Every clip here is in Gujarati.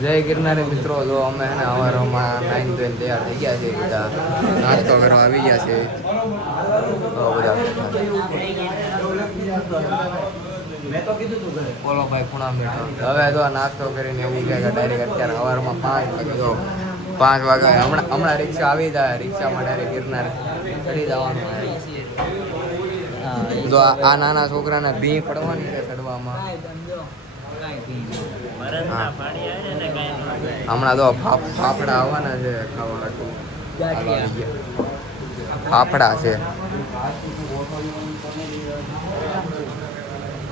જય ગિરનારી મિત્રો, જો અમે હે ને અવારોમાં નાઈન ધોઈને તૈયાર થઈ ગયા છે. બધા નાસ્તો કરવા આવી ગયા છે. બોલો ભાઈ ખૂણા બેઠો. હવે તો નાસ્તો કરીને એવું છે કે ડાયરેક્ટ અત્યારે અવારમાં 5 વાગે જો 5 વાગે હમણાં રિક્ષા આવી જાય. રિક્ષામાં ડાયરેક્ટ ગિરનાર ચડી જવાનું. જો આ નાના છોકરાને ભી પડવાની છે ચડવામાં. હમણાં તો ફાફડા આવવાના છે ખાવા માટે. ફાફડા છે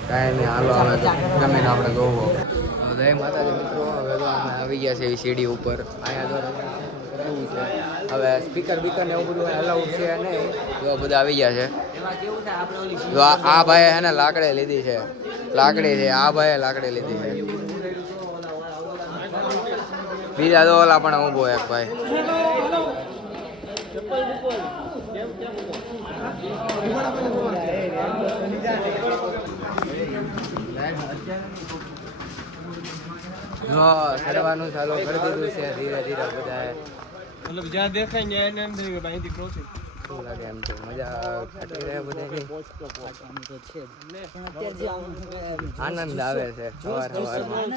કાંઈ નહીં, હાલો આવે તો જમીન આપણે જોવો. જય માતાજી મિત્રો, હવે તો અમે આવી ગયા છે એ સીડી ઉપર. અહીંયા તો એવું છે હવે સ્પીકર બીકર ને એવું બધું અલાઉડ છે નહીં. તો બધા આવી ગયા છે. તો આ ભાઈએ હે ને લાકડી લીધી છે. લાકડી છે આ ભાઈએ લાકડી લીધી છે. બીજા તો ઓલા પણ ઊભો એક ભાઈ. ચડવાનું ચાલુ કરી દીધું છે ધીરે ધીરે બધાએ. મતલબ જ્યાં દેખાય ને એને એમ થાય કે અહીંથી ક્રોસિંગ શું લાગે એમ તો મજા ફાટી રહે બધાની. આનંદ આવે છે સવાર સવારમાં.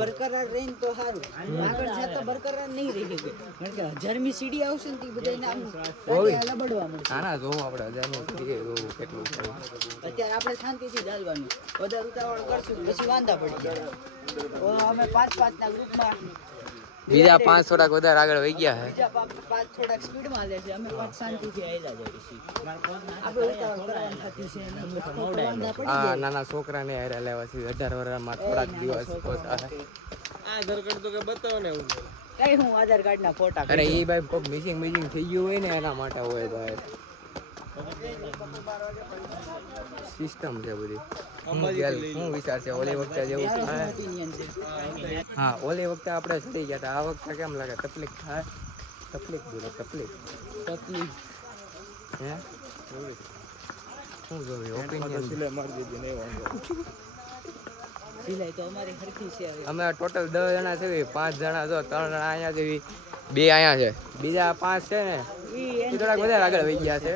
બરકરાર રહીને તો સારું, આગળ જતા બરકરાર નહીં રહી શકે. કારણ કે 1000મી સીડી આવશે ને તે બધાને આમ લબડવા મળશે. ના જોવું આપણે 1000મી સીડી જોવું કેટલું છે. અત્યારે આપણે શાંતિથી ચાલવાનું, વધારે ઉતાવળ કરશું પછી વાંધા પડી જાય. અમે 5-5 ના ગ્રુપમાં બીજા 5 થોડાક વધારે આગળ વહી ગયા છે. બીજા 5 થોડાક સ્પીડમાં લે છે. અમે 5 શાંતિથી આયલા જઈએ છીએ. આપણે ઉતાવળ કરવાની થતી છે ને વાંધા પડી આ જાય. નાના છોકરાને હારે લેવા છે 18 વર્ષમાં થોડાક દિવસ પોસાય. આધાર કાર્ડ તો કે બતાવો ને એવું કઈ હું આધાર કાર્ડ ના ફોટા અરે એ ભાઈ કોક મિસિંગ થઈ ગયું હોય ને એના માટે હોય ભાઈ. સિસ્ટમ છે બધી. હું વિચાર છે ઓલી વખતે જેવું થાય. હા ઓલી વખતે આપણે ચડી ગયા હતા. આ વખતે કેમ લાગે તકલીફ થાય? તકલીફ બોલો તકલીફ હે શું જોયું ઓપિનિયન? સિલાઈ તો અમારી હરખી છે. અમે ટોટલ 10 જણા છે. 5 જણા જો 3 જણા અહીંયા છે, 2 અહીંયા છે. બીજા 5 છે ને એ થોડાક વધારે આગળ વહી ગયા છે.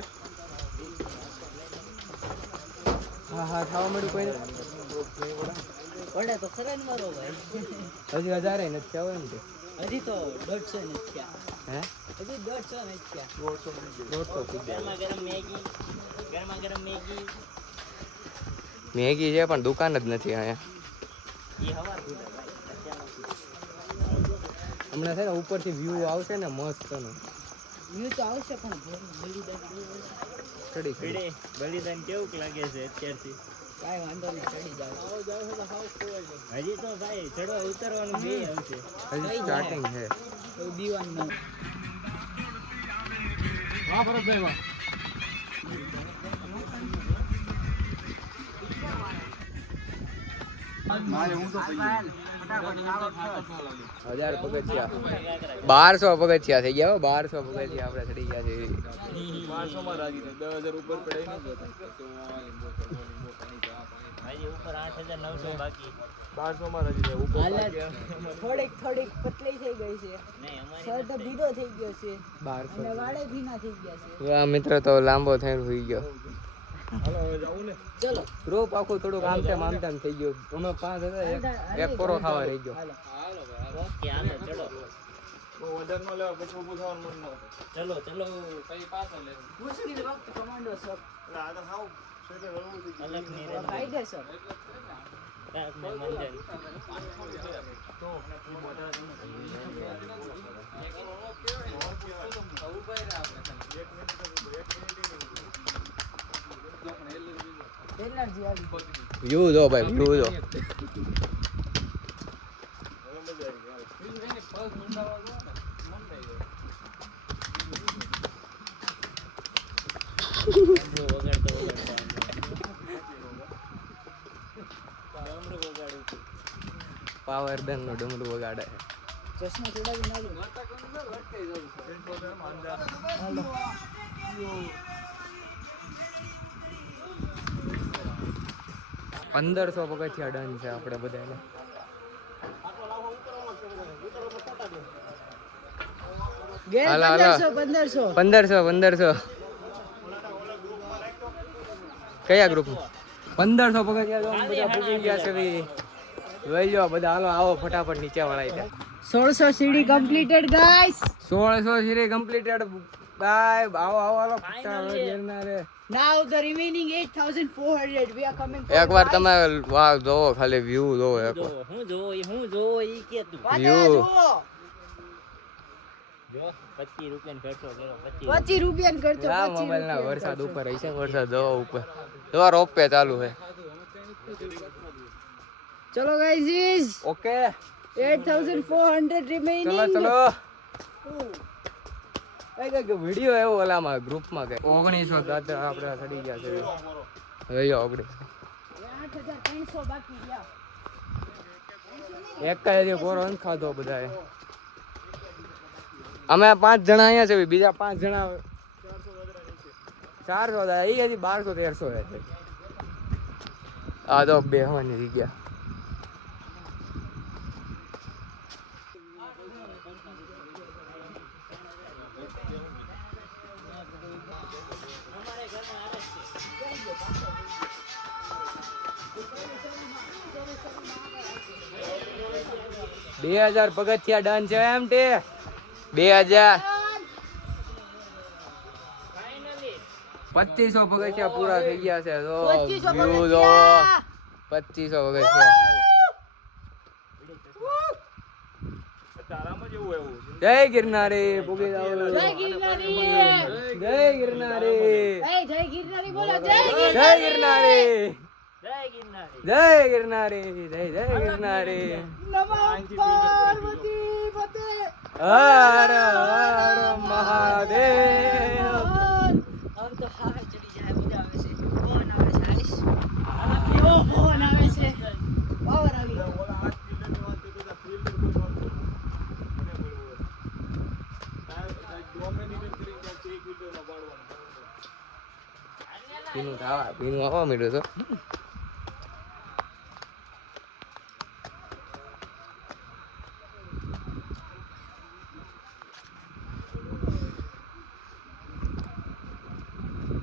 હા હા ખાવા મળ્યું કોઈ વડા તો ખરા ને મારો ભાઈ. હજી 1000 નથી થયા હોય ને તે. હજી તો 150 નથી થયા. હે હજી 150 નથી થયા. 150 ગરમા ગરમ મેગી મેગી છે પણ દુકાન જ નથી અહીંયા. એ હવા હમણાં છે ને ઉપરથી વ્યૂ આવશે ને મસ્ત નો. વ્યૂ તો આવશે પણ બલિદાન કેવું લાગે છે અત્યારથી? કાંઈ વાંધો નહીં, ચડી જાવ. હજી તો ભાઈ ચડવા ઉતરવાનું બે આવશે. હજી સ્ટાર્ટિંગ છે. કોઈ દીવાન ન. હા ભરતભાઈ વાહ. મારે હું તો 1000 પગથિયા 1200 પગથિયા થઈ ગયા. 1200 પગથિયા આપણે ચડી ગયા છે. 1200 માં રાજી 10,000 ઉપર પડાઈ ન જતા. હજી ઉપર 8,900 બાકી. 1200 માં રાજી છે ઉપર. થોડીક પતલી થઈ ગઈ છે. શર્ટ ભીનો થઈ ગયો છે. 1200 અને વાળે ભીના થઈ ગયા છે. આ મિત્ર તો લાંબો થઈને હોઈ ગયો. હાલો હવે જાવું ને. ચલો ગ્રુપ આખું થોડુંક આમ તેમ થઈ ગયું. અમે 5 હતા, એક પોરો ખાવા રહી ગયો. હાલો. ઓકે હાલો ચલો. બહુ વધારે ન લેવા પછી ઊભું થવાનું મન ન થાય. ચલો કઈ પાછળ લે. મુશ્કેલ વખત કમાન્ડો સર. આ તો હાવ સેટે હળવું થઈ ગયું. અલગ ની રે. Rider sir. વ્યૂ જો ભાઈ વ્યૂ જો. પાવર ડન નો ડમરું વગાડે. ચશ્મા ચડાવી નાખો. હાલો. 1500 પગથિયા ડન છે આપણે બધાને. ગેર હાલો, હાલો. 1500 1500 કયા ગ્રુપમાં 1500 પગથિયા જો બધા પૂગી ગયા છે ભાઈ. લઈ લો બધા, હાલો આવો ફટાફટ નીચે વળાઈ 1600 સીડી કમ્પ્લીટેડ ગાઈસ. 1600 સીરી કમ્પ્લીટેડ. બાય, આવો આવો હાલો ફટાફટ ગિરનારે. Now the remaining 8400 we are coming. એકવાર તમે વાહ જોવો, ખાલી વ્યૂ જોવો એકવાર. હું જોવો ઈ કે તું વ્યૂ જો 25 રૂપિયાનો ખર્ચો કર્યો 25 રૂપિયા ખર્ચો. આ મોબાઈલ ના વરસાદ ઉપર હશે, વરસાદ જોવો ઉપર જોવા રોપ પે ચાલુ છે. ચલો ગાઈસ ઇઝ ઓકે 8400 રિમેનિંગ. ચલો ચલો. કઈ વિડીયો એવો ઓલામાં ગ્રુપમાં કે 1900 દાદા આપણે ચડી ગયા છે. હવે 8300 બાકી રહ્યા. એક કાય કોરો ન ખાધો બધાએ. અમે 5 જણા અહીંયા છે, બીજા 5 જણા 400 દા એ હજી 1200 1300 છે. આ તો બેહવાની જગ્યા. બે 2000 પગથિયા ડન છે એમ તે 2000 2500 પગથિયા પૂરા થઈ ગયા છે. તો 2500 વ્યૂ જો 2500 પગથિયા. જય ગિરનારી પૂગી જાવ. જય ગિરનારી. જય ગિરનારી. એ જય ગિરનારી બોલો. જય જય ગિરનારી. જય ગિરનારી. જય ગિરનારી. જય ગિરનારી. નમઃ પાર્વતી પતે. હર હર મહાદેવ. આમ તો હા ચડી જાય, મજા આવે છે. પવન આવે છે. હાલીશ કેવો પવન આવે છે. પાવર આવી ગયો. પીનું આવવા માંડ્યું તો.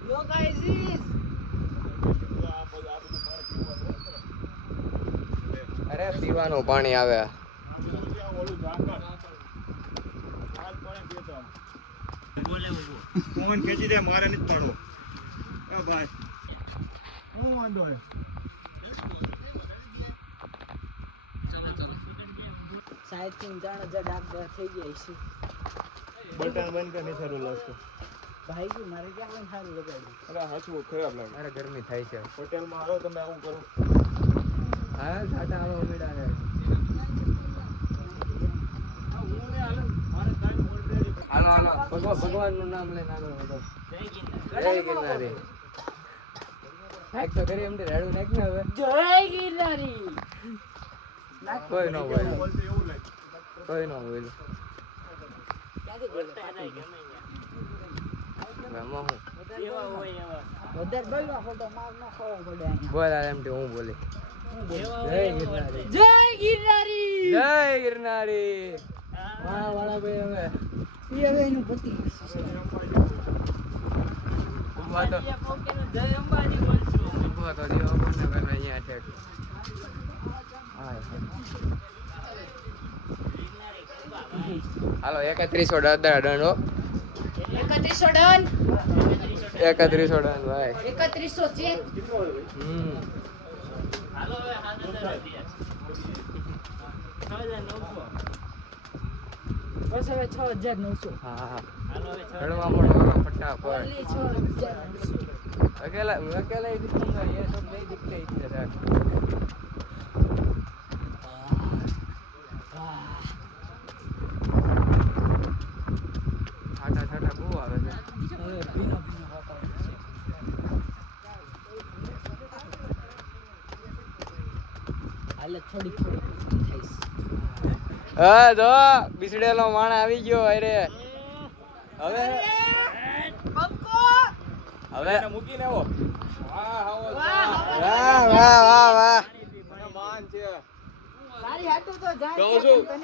Yo guys is અરે પીવાનું પાણી આવે. ફોન ખેંચી દે, મારે નથી પાડવો. એ ભાઈ હું વાંધો હે. સાહેબ થી જાણ જ ડાક થઈ ગયા છે. બટન બંધ કરી સારું લાગશે. ભાઈ જી મારે ક્યાં સારું લગાડ્યું. અરે હાચું ખરાબ લાગે. અરે ગરમી થાય છે. હોટેલમાં આવો તમે આવું કરો. હા સાટા આવો મીડા છે. હાલો હાલો ભગવાનનું નામ લઈને આગળ વધો. જય ગિરનારી. નાખ તો કરી એમ રેડું નાખ ને હવે. જય ગિરનારી. કોઈ ન બોલે, કોઈ ન બોલે. એમાં હું વધારે બોલવા ખોટો માર ન ખાવો પડે અહીંયા. બોલ એમ હું બોલે. જય ગિરનારી. જય ગિરનારી. જય ગિરનારી. વાળા વાળા ભાઈ હવે એ હવે એનું પતિ ઉભા તો ઉભા તો દેવા કોને પેલા અહીંયા છે. હાલો 3100 દાદા ડન હો. 3100 ડન. 3100 ડન ભાઈ. 3100 ચેક. હાલો હવે 7000 બસ હવે 6900. હા હા હાલો હવે ચડવા મળો ફટાફટ. ઓનલી 6900. अकेला अकेला ही दिखूंगा, ये सब नहीं दिखते इतने सारे. छाटा छाटा बहू આવે છે. હવે ભીનો ભીનો વાતાવરણ છે. હાલે થોડી થોડી થઈશ. હા જો બિસડેલો માણ આવી ગયો અરે. હવે હવે મૂકીને આવો. વાહ વાહ વાહ વાહ. માન છે. તારી હાટુ તો જાય.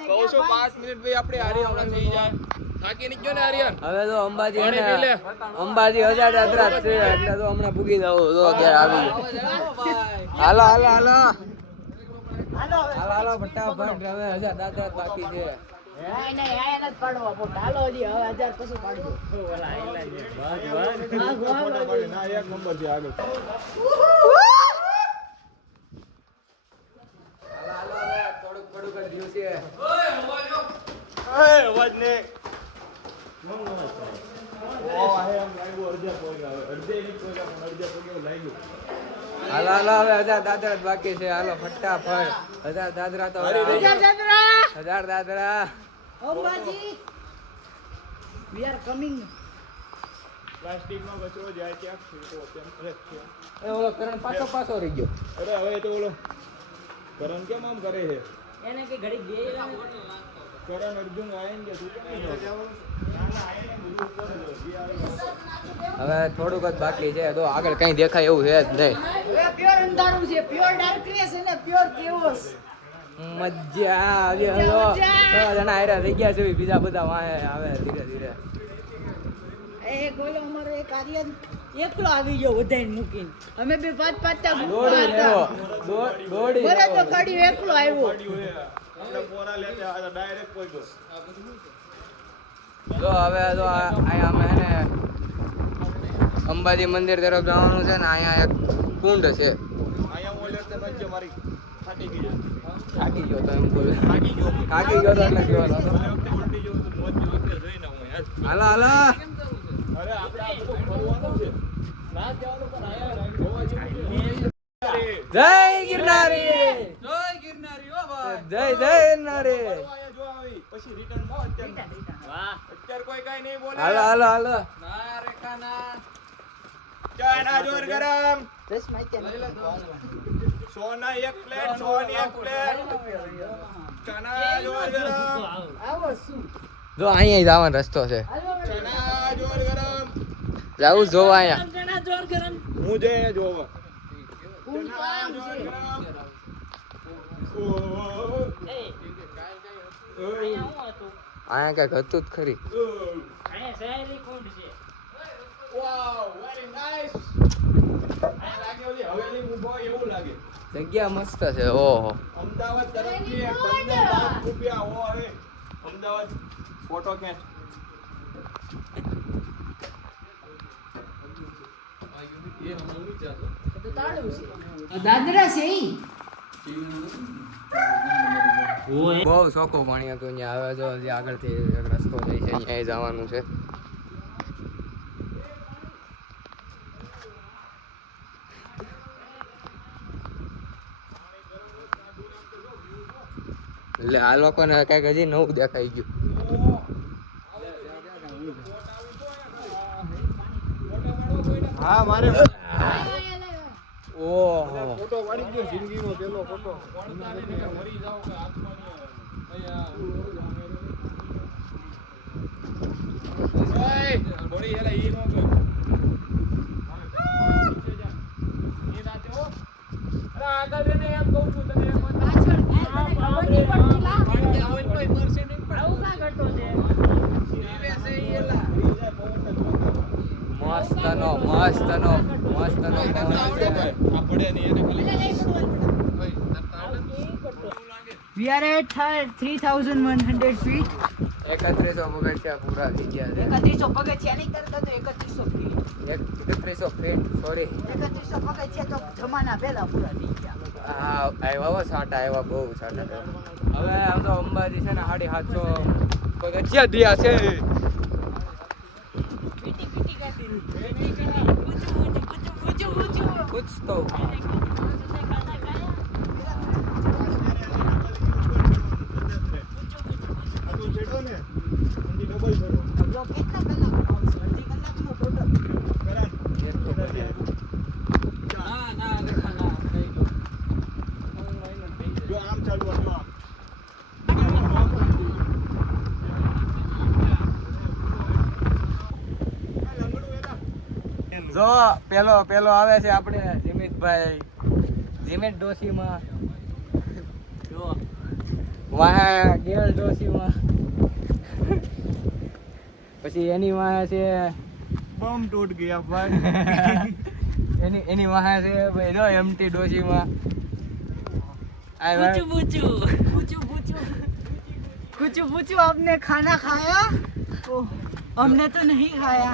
કહું છું 5 મિનિટ ભાઈ આપણે હારી હમણાં થઈ જાય. થાકી નહીં ગયો ને આર્યન હવે તો અંબાજી પાણી અને પી લે. અંબાજી હજાર દાદરા છે એટલે તો હમણાં પૂગી જાવ તો અત્યારે આવી હાલો હાલો હાલો હાલો હાલો ફટાફટ હવે હજાર દાદરા બાકી છે નહીં આયા નથી પાડવા ફોટા હાલો હજી હવે 1000 પછી પાડજો ના એક નંબર થી આગળ થોડુંક થોડુંક જ રહ્યું છે અવાજ ને ઓ આહે આમ લાગ્યું અડધા પોગ્યા હવે અડધે નહીં પોગ્યા પણ અડધા પોગ્યા લાગ્યું હાલો હાલો હવે હજાર દાદરા જ બાકી છે હાલો ફટાફટ હજાર દાદરા તો હવે હજાર દાદરા Ambaji we are coming plastic નો કચરો જાય ક્યાંક છૂટો તેમ કરે છે એ ઓલો કરણ પાછો રહી ગયો અરે હવે તો ઓલો કરણ કેમ આમ કરે છે એને કે ઘડી બે કરણ અર્જુન આયેંગે તું કેમ નહીં જાવ ના ના આયેને બધું ઉપર જે આવે હવે થોડુંક જ બાકી છે તો આગળ કઈ દેખાય એવું છે જ નહીં પ્યોર અંધારું છે પ્યોર ડાર્કનેસ અને પ્યોર કેઓસ મજા આવી હવે જણા હાર્યા થઈ ગયા છે બીજા બધા વાંહે આવે ધીરે ધીરે એક ઓલો અમારો એક આર્યન એકલો આવી ગયો બધાને મૂકીને અમે બે પાંચ તા દોડી રહ્યો દોડી બરે તો રહ્યો. કાઢ્યું એકલો આવ્યો આપણે પોરા લેતા આ ડાયરેક્ટ કોઈ ગયો તો હવે તો અહીંયા અમે હે ને અંબાજી મંદિર તરફ જવાનું છે ને અહીંયા એક કુંડ છે અહીંયા ઓલે તે નજ્જે મારી ફાટી ગઈ થાકી ગયો તો એમ બોલ થાકી ગયો થાકી ગયો તો એટલે કહેવાનો હતો. ઉલટી જેવું તો મોજ જેવું અત્યારે જોઈને હું યાર હાલો હાલો અરે આપણે આ બધું ફરવાનું છે ના જવાનું પણ આયા જોવા જેવું છે જય ગિરનારી જય જય ગિરનારી આયા જો આવી પછી રિટર્ન માં અત્યારે વાહ અત્યારે કોઈ કાઈ નહીં બોલે હાલો હાલો હાલો ચાના જોર ગરમ બસ માઈતે સોના એક પ્લેટ સોની એક પ્લેટ ચાના જોર ગરમ આવો શું જો અહીંયા જવાનો રસ્તો છે ચાના જોર ગરમ જાવું જોવા અહીંયા ઘણા જોર ગરમ હું જઈને જોવા ફૂલ ચાના કામ જોર છે ગરમ અહીંયા કઈક હતું જ ખરી વાવ વેરી નાઈસ આ લાગે ઓલી હવેલી ઊભો હોય એવું લાગે જગ્યા મસ્ત છે ઓહો અમદાવાદ તરફથી એક 15 લાખ રૂપિયા હોય અમદાવાદ ફોટો ખેંચ તો તાળું છે દાદરા છે ઈ બહુ ચોખ્ખું પાણી હતું અહીંયા હવે જો હજી આગળથી એક રસ્તો જાય છે અહીંયા જવાનું છે એટલે આ લોકોને કઈક હજી નવું દેખાઈ ગયું હા મારે ઓહો ફોટો પાડી ગયો જિંદગીનો પહેલો ફોટો મરી જાવ કે આત્માની બોડી હેલા ઈ નો ગયો ઈ રાતે હો અરે આગળ એને એમ કહું છું તને એમ પાછળ ખબર નહીં પડતી લા કોઈ પરસે નહીં પડે આવું કા ઘટો છે ઈવે છે ઈ એલા મસ્તનો મસ્તનો મસ્તનો પવન છે. આપણે ની એને ખાલી We are at 3100 feet. 3100 પગથિયા પૂરા થઈ ગયા છે 3100 પગથિયા નહીં કરતા તો 3100 feet. 3100 ફીટ સોરી 3100 પગથિયા તો જમાના પહેલા પૂરા થઈ ગયા. હા આવ્યા હો સાટા આવ્યા બહુ સાટા આવ્યા. હવે આમ તો અંબાજી છે ને 750 પગથિયા થયા છે પીટી પીટી કરતી ઊંચું. કુછ તો આટલું છેડો ને અંડી ડબલ છેડો જો કેટલા કલાકનો આવશે? અડધી કલાકનો total. કરાન જો આમ ચાલવા જો આમ જો પેલો આવે છે આપણે જીમિતભાઈ જીમિત ડોશીમાં જો વાહ ગેલ ડોશીમાં પછી એની વાહે છે બમ તૂટ ગયા ભાઈ. એની વાહે છે ભાઈ જો એમટી ડોશીમાં पूछू पूछू आपने खाना खाया? ओह, हमने तो नहीं खाया.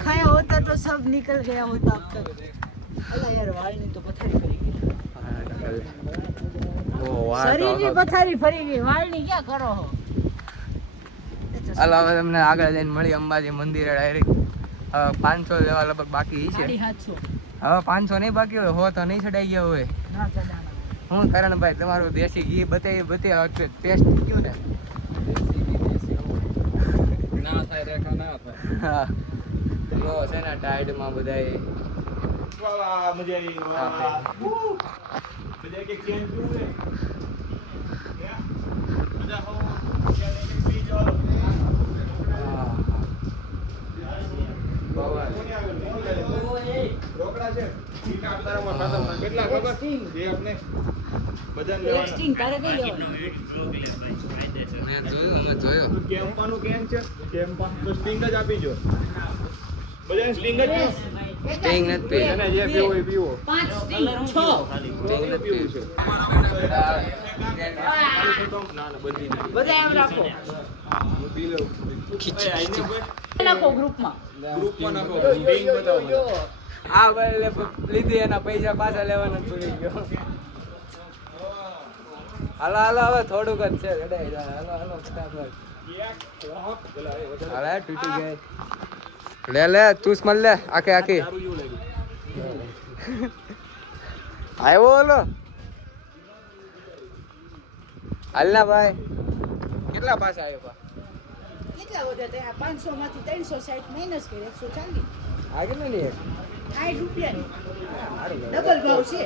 खाया होता तो सब निकल गया होता अब तक. अल्लाह यार वाल ने तो पथारी फरी गई. शरीर की पथारी फरी गई. वाल ની ક્યાં કરો હો? હાલો હવે તમને આગળ જઈને મળી અંબાજી મંદિરે ડાયરેક્ટ 500 જેવા લગભગ બાકી છે. 750. હવે 500 નહીં બાકી હોય હો તો નહીં ચડાઈ ગયા હોય. ના ચડાના. હું કરણભાઈ તમારું દેશી ઘી બતાવી ટેસ્ટ કયું ને ના થાય રેખા ના થાય. હા જો છે ને ટાઈડમાં બધાય વાહ મજા આવી વાહ. મજા કે કેમ પીવું છે મજા હો ક્યાં નહીં પી જો. રોકડા છે કેટલા ખબર એ આપણે બધાને એક સ્ટિંગ તારે કઈ લેવાનું? મેં જોયો કેમ્પાનું કેમ છે કેમ્પા તો સ્ટિંગ જ આપી જો બધાને સ્ટિંગ જ પીવો. સ્ટિંગ નથી પી અને જે પીવો એ પીવો. 5 સ્ટિંગ 6. સ્ટિંગ નથી પી ના ના બધી નહીં. બધા એમ રાખો. પી લો નાખો ગ્રુપમાં. ગ્રુપમાં નાખો સ્ટિંગ બતાવો મને. આ ભાઈ લીધી એના પૈસા પાછા લેવાના જ ભૂલી ગયો. હાલો હાલો હવે થોડુંક જ છે ગડાઈ જાય. હાલો હાલો ફટાફટ હાલે તૂટી ગઈ. લે તું સ્મેલ લે આખી દારૂ જેવું લાગ્યું. આવ્યો ઓલો હાલના ભાઈ કેટલા પાછા આવ્યો પા કેટલા વધ્યા તે 500 માંથી 360 માઈનસ કરી 140. આ કેટલા ની 60 રૂપિયા ડબલ ભાવ છે.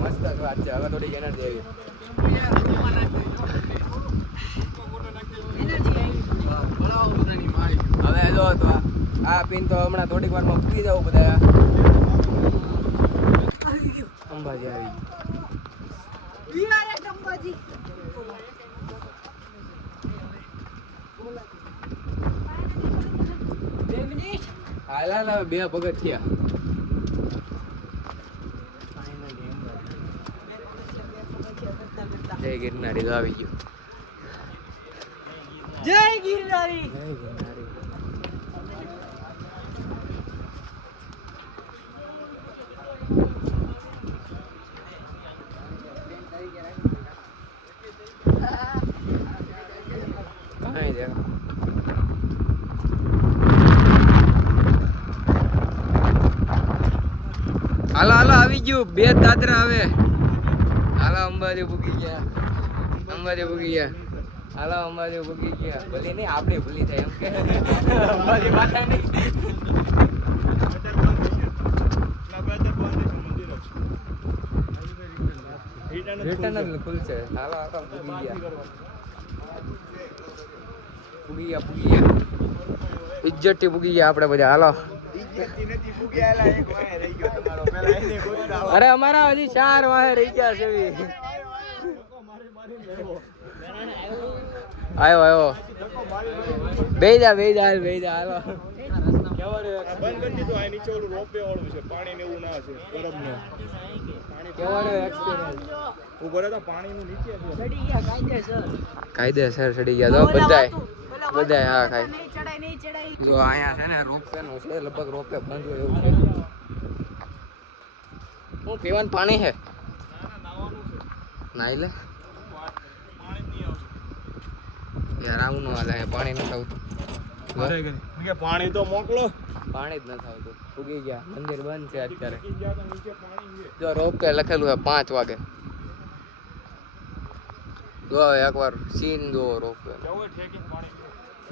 મસ્ત સ્વાદ છે હવે થોડીક એનર્જી આવી. હવે જો તો આ પીન તો હમણાં થોડીક વારમાં પી જાવ બધા. અંબાજી આવી અંબાજી. હાલ હવે 2 પગથિયા. જય ગિરનારી તો આવી ગયું. જય ગિરનારી. જય ગિરનારી. કાંઈ છે હાલો હાલો આવી ગયું 2 દાદરા હવે. હાલો અંબાજી પૂગી ગયા. હાલો અંબાજી પૂગી ગયા. ભલી નહીં આપણે ભૂલી થાય એમ કે અંબાજી પાછા નહીં. રિટર્ન જ ખુલશે. હાલો હાલો પૂગી ગયા. ઇજ્જતથી પૂગી ગયા આપણે બધા. હાલો અરે અમારા હજી 4 વાહે રહી ગયા છે. આવ્યો બેહી જા હાલો. બંધ કરી દીધું આ નીચે ઓલું રોપવે વાળું છે પાણી ને એવું ના છે ગરમ ને કેવાનો એક્સપિરિયન્સ ઉપર હતા પાણી નું નીચે છે. ચડી ગયા કાયદેસર. ચડી ગયા તો બધાય હા ખાય. નહીં ચડાય. જો અહીંયા છે ને રોપવે નું છે લગભગ રોપવે બંધ હોય એવું છે. હું પીવાનું પાણી છે નાઈ લે યાર આવું ન હાલે પાણી નથી આવતું. પાણી તો મોકલો. પાણી જ નથી આવતું. ઉગી ગયા મંદિર બંધ છે અત્યારે. નીચે પાણી છે. જો રોપવે લખેલું છે 5 વાગે. જો એકવાર સીન જો રોપવે જવું ઠેકી પાણી છે.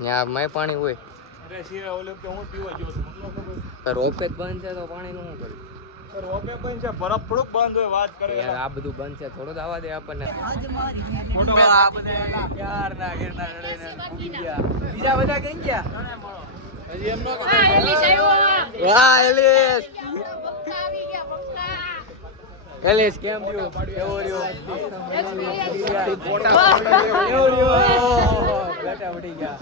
ત્યાં મેં પાણી હોય અરે સિરે ઓલે કે હું પીવા ગયો છું મને ખબર. તો રોપવે જ બંધ છે તો પાણીનું શું કર્યું સર રોપવે બંધ છે બરફ થોડુંક બંધ હોય વાત કરે. યાર આ બધું બંધ છે થોડું આવવા દે આપણને. આજ મારી ફોટો આ બધા ક્યારના ઘેરના રડીને ઉગી ગયા. બીજા બધા કઈ ગયા હજી એમ ન કે વાહ એલિસ એલેશ કેમ થયું? કેવો રહ્યો? કેવો રહ્યો? બેટા ઉડી ગયા.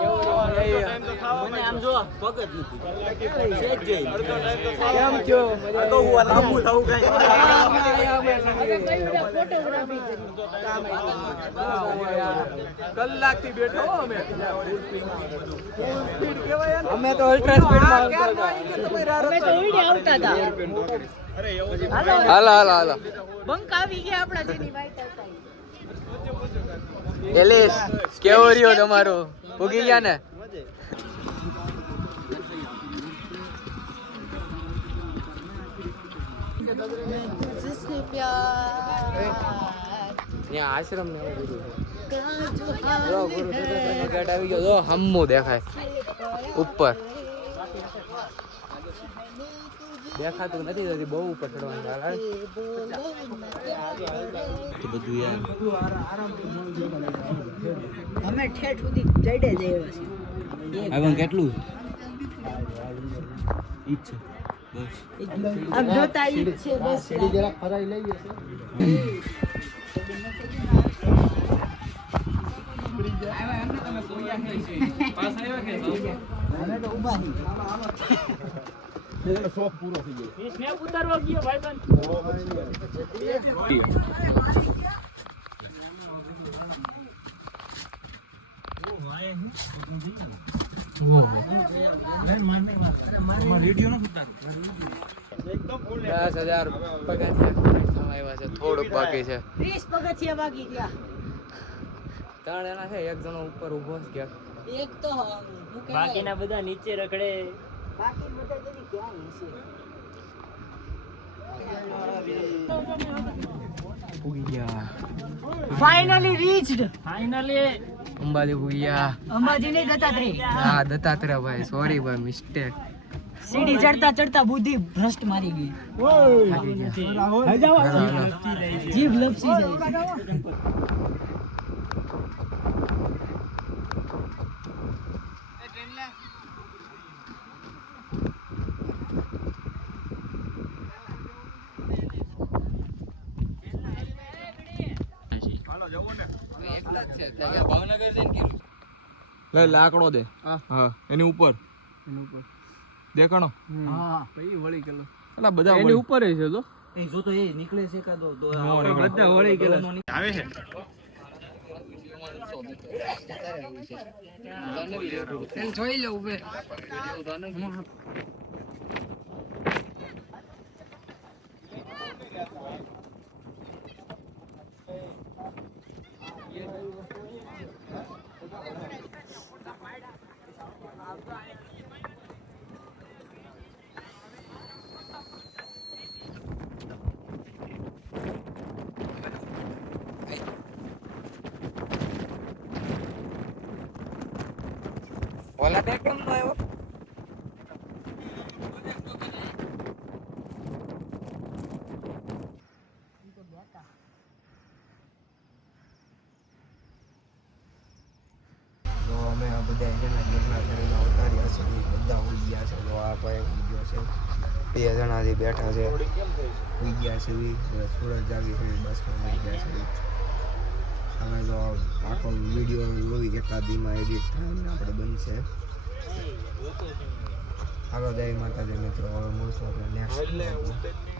કેવો રહ્યો? મને આમ જો પગ જ નથી. કેમ થયો? તો હું લાંબુ થવું કઈ. કલાકથી બેઠો હો અમે અમે તો અલ્ટ્રા સ્પીડમાં હાલો હાલો હાલો બંક આવી ગયા આપણા જેની વાઈટ હતા એલેશ કેવો રહ્યો તમારો? ભૂગી ગયા ને? तुझसे प्यार ત્યાં આશ્રમ ને એવું બધું છે. का जो જો हाल ગુરુ है ગેટ આવી ગયો. જો હમ્મો દેખાય ઉપર. દેખાતું નથી હજી, બહુ ઉપર ચડવાનું છે. હાલ. અમે ઠેઠ સુધી ચડે જ આવ્યા છીએ કેટલું આમ જોતા ઈ જ છે બસ અમે તો ઊભા દસ 10,000 પગથિયાં થવા છે. થોડુંક બાકી છે. 30 પગથિયા બાકી ગયા 3 જણા છે. એક જણો ઉપર ઊભો છે ક્યાંક. એક તો હું કહેવાય બાકીના બધા નીચે રખડે. બાકી બધા જેની ક્યાં હશે ફાઇનલી રીચ્ડ ફાઇનલી અંબાજી ભૂયા. અંબાજી નહીં દત્તાત્રેય હા દત્તાત્રેય ભાઈ, સોરી ભાઈ, મિસ્ટેક. સીડી ચડતા ચડતા બુદ્ધિ ભ્રષ્ટ મારી ગઈ જીભ લપસી જાય લે લાકડો દે. હા એની ઉપર દેખાણો. હા અલા બધા એની ઉપર છે તો એ જો તો એ નીકળે છે કાદો તો બધા વળી ગયેલા આવે છે. જોઈ લઉં બે. ઓલા બે કેમ નો આવ્યો? તો અમે આ બધા એના ગેરના કરીને ઉતાર્યા છે. બધા ઉઈ ગયા છે. તો આ ભાઈ ઉઈ ગયો છે. 2 જણાથી બેઠા છે. ઉઈ ગયા છે. સુરત જાગી છે. બસમાં ઉઈ ગયા છે. અમે તો આખો વિડીયો જોઈ કેટલા દીમાં એડિટ થાય ને આપણે બનશે. હાલો જય માતાજી મિત્રો, હવે મળશું આપણે નેક્સ્ટ